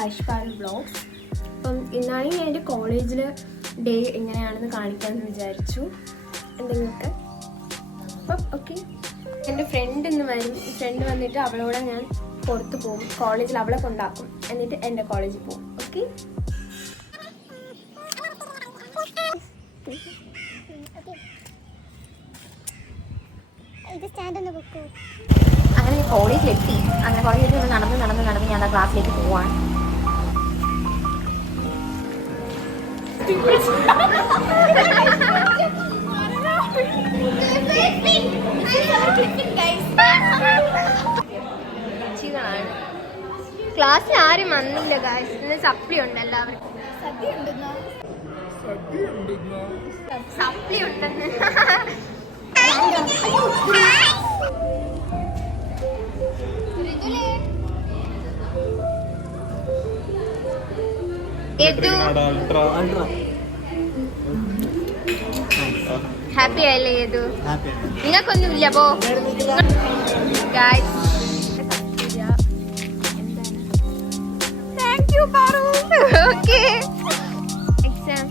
ആഷ്പാൽ vlogs. അപ്പം ഇന്നാണെങ്കിൽ ഞാൻ എൻ്റെ കോളേജിൽ ഡേ എങ്ങനെയാണെന്ന് കാണിക്കാമെന്ന് വിചാരിച്ചു എന്തെങ്കിലുമൊക്കെ. അപ്പം ഓക്കെ, എൻ്റെ ഫ്രണ്ട് ഇന്ന് വരും. ഫ്രണ്ട് വന്നിട്ട് അവളോടെ ഞാൻ പുറത്ത് പോകും, കോളേജിൽ അവളെ കൊണ്ടാക്കും, എന്നിട്ട് എൻ്റെ കോളേജിൽ പോകും. ഓക്കെ, അങ്ങനെ ഞാൻ കോളേജിലെത്തി. അങ്ങനെ കോളേജിൽ നടന്ന് ഞാൻ ക്ലാസ്സിലേക്ക് പോവാണ്. ക്ലാസ്സിൽ ആരും വന്നില്ല ഗായ്സ്. ഇന്ന് സപ്ലി ഉണ്ട് എല്ലാവർക്കും. സപ്ലി ഉണ്ടെന്ന് ഹാപ്പി ആയില്ലേ ഏതു? നിങ്ങൾക്കൊന്നുമില്ല പോ guys. Thank you Paru. Okay, exam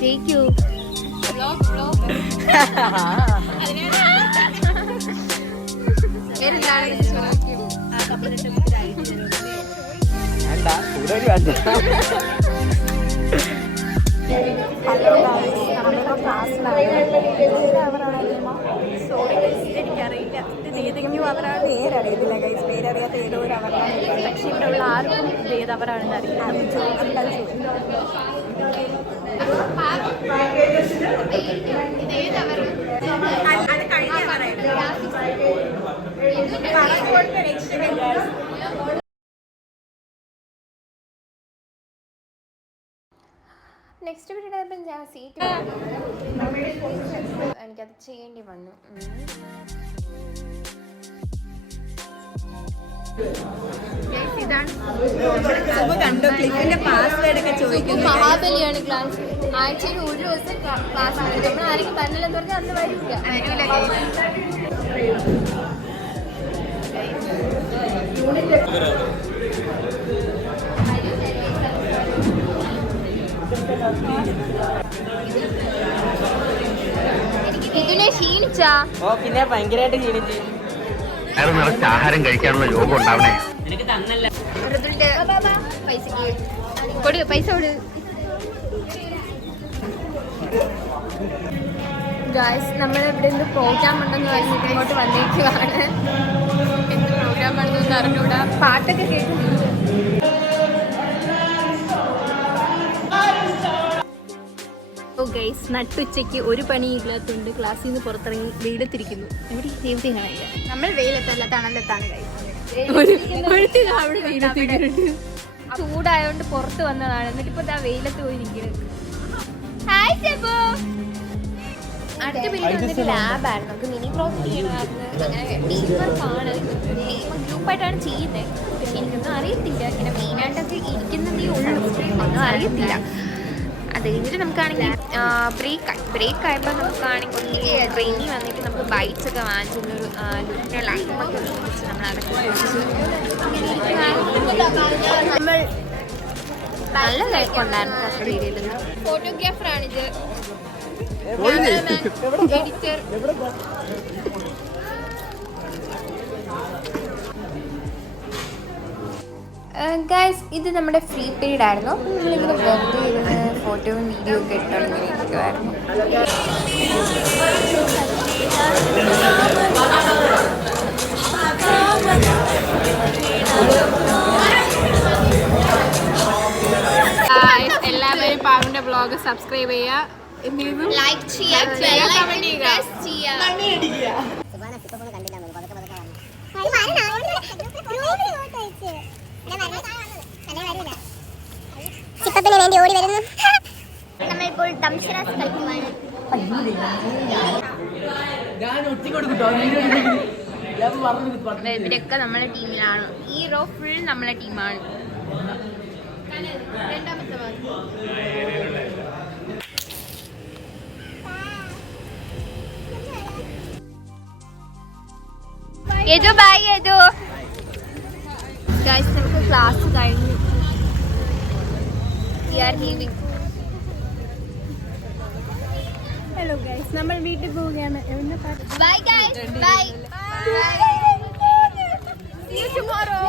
ജയിക്കൂ. എനിക്കറിയില്ല, ഏതെങ്കിലും അവരാണ് പേരറിയത്തില്ല ഗൈസ്. പേരറിയാത്ത ഏതോ ഒരു അവരാണ്. പക്ഷെ ഇവിടെ ഉള്ള ആർക്കും ഏതവരാണെന്ന് അറിയില്ല. നെക്സ്റ്റ് പീരീഡ് ഞാൻ സീറ്റ് എനിക്കത് ചെയ്യേണ്ടി വന്നു. മഹാബലിയാണ് ക്ലാസ്. ആഴ്ചയിൽ ഒരു ദിവസം ക്ലാസ്. നമ്മൾ ആരെങ്കിലും പറഞ്ഞില്ലെന്ന് പറഞ്ഞാൽ അന്ന് വരില്ല. ഇതിനെ ക്ഷീണിച്ചാ? പിന്നെ ഭയങ്കരമായിട്ട് ക്ഷീണിച്ച്. ആഹാരം കഴിക്കാനുള്ള യോഗം ഉണ്ടാവണേ. പൈസ കൊടു ഗായ്സ്. നമ്മൾ ഇവിടെ നിന്ന് പ്രോഗ്രാം ഉണ്ടെന്ന് പറഞ്ഞിട്ട് ഇങ്ങോട്ട് വന്നേക്കുവാണ്. എന്ത് പ്രോഗ്രാം ആണെന്ന് അറിഞ്ഞൂടാ. പാട്ടൊക്കെ കേൾക്കുന്നുണ്ട്. ഗൈസ്, നട്ടുച്ചയ്ക്ക് ഒരു പണിയില്ലാത്തതുകൊണ്ട് ക്ലാസ്സിൽ നിന്ന് പുറത്തിറങ്ങി വെയിലത്തിരിക്കുന്നു. എവിടെ ദൈവത്തെ കാണില്ല. നമ്മൾ വെയിലത്തല്ല, തണലത്താണ് ഗൈസ്. ചൂടായോണ്ട് പുറത്ത് വന്നതാണ്. എന്നിട്ട് ഇപ്പൊ വെയിലത്ത് പോയിരിക്കുന്നത്. അടുത്ത പീരീഡ് വന്നിട്ട് ലാബായിരുന്നു. നമുക്ക് മിനി പ്രോജക്റ്റ് ചെയ്യണമായിരുന്നു. അങ്ങനെ ടീം വർക്കാണ്, ഗ്രൂപ്പായിട്ടാണ് ചെയ്യുന്നത്. പക്ഷെ എനിക്കൊന്നും അറിയത്തില്ല. ഇങ്ങനെ മെയിനായിട്ടൊക്കെ ഇരിക്കുന്നതേ ഉള്ളൂ, ഒന്നും അറിയത്തില്ല. അത് കഴിഞ്ഞിട്ട് നമുക്കാണെങ്കിൽ ബ്രേക്ക് ആയപ്പോൾ നമുക്കാണെങ്കിൽ ഒത്തിരി ട്രെയിനിങ് വന്നിട്ട് നമുക്ക് ബൈറ്റ്സ് ഒക്കെ വാങ്ങിച്ചൊരു ലുക്കിൻ്റെ ലൈഫൊക്കെ വെച്ച് നമ്മൾ അതൊക്കെ കുറിച്ച് നമ്മൾ നല്ല തിരക്കുണ്ടായിരുന്നു ഫസ്റ്റ് പീരീഡിൽ. ഫോട്ടോഗ്രാഫറാണിത്, എഡിറ്റർ. ഗൈസ്, ഇത് നമ്മുടെ ഫ്രീ പീരീഡ് ആയിരുന്നു. നമ്മളിങ്ങനെ വെറുതെ ഇരുന്ന് ഫോട്ടോയും വീഡിയോ ഒക്കെ ഇട്ടുകൊണ്ട് ഇരിക്കുമായിരുന്നു. എല്ലാവരും പാവിന്റെ ബ്ലോഗ് സബ്സ്ക്രൈബ് ചെയ്യുക, ലൈക്ക് ചെയ്യുക, കമന്റ് ചെയ്യുക. ചിപ്പപ്പിന് വേണ്ടി ഓടി വരുന്നു. നമ്മളിപ്പോൾ ദംശരാസ് കളിക്കുവാണ്. ഇവരൊക്കെ നമ്മുടെ ടീമിലാണ്. ഈ റോ ഫുൾ നമ്മളെ ടീമാണ്. രണ്ടാമത്തെ യദു ബൈ യദു. ഗൈസ് നമുക്ക് ക്ലാസ് കഴിഞ്ഞു. We are leaving. Hello guys, നമ്മൾ വീട്ടിൽ പോവുകയാണ്. Bye guys. Bye. Bye. See you tomorrow.